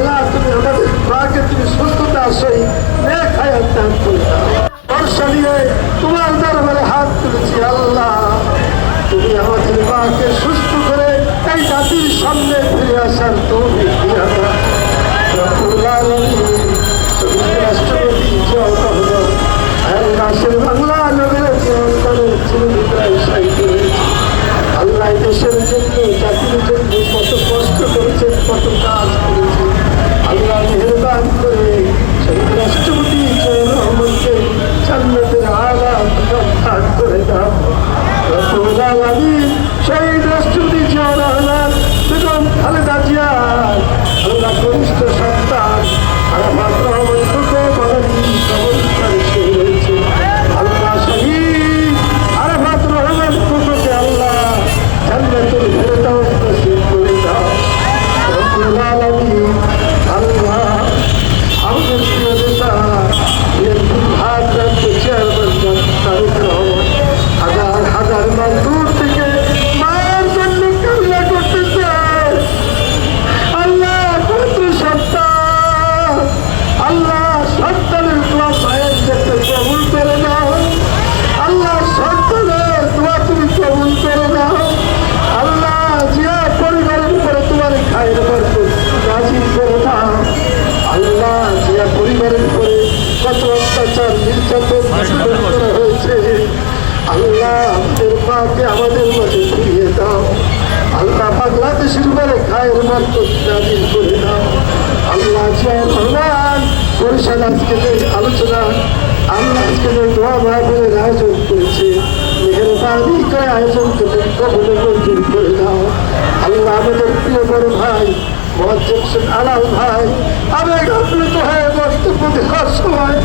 আল্লাহ তুমি আমাদের মাকে তুমি সুস্থতা আসই নেক হায়াত তোমার দরবারে হাত তুলেছি আল্লাহ। তুমি আমাদের মাকে সুস্থ করে এই জাতির সামনে ফিরে আসার তুমি আল্লাহ দেশের জন্য, জাতির জন্য কত কষ্ট করেছেন, কত কাজ করেছেন। মেহরবান করে সেই রাষ্ট্রপতি জয়রহমনকে ভাইয়ের মত নাজিল করে দাও আল্লাহ রহমান বরিশাল আজকে যে আলোচনা আল্লাহ আজকে যে দোয়া মাহবুবের আয়োজন করেছে মেহরবানি করে আয়োজন করে কবলে মঞ্জুর করে দাও আল্লাহ আমাদের প্রিয় বড় ভাই মহাজ্জেন আলাল ভাই আবেগ আপ্লুত হয়ে বক্তব্য দেওয়ার সময়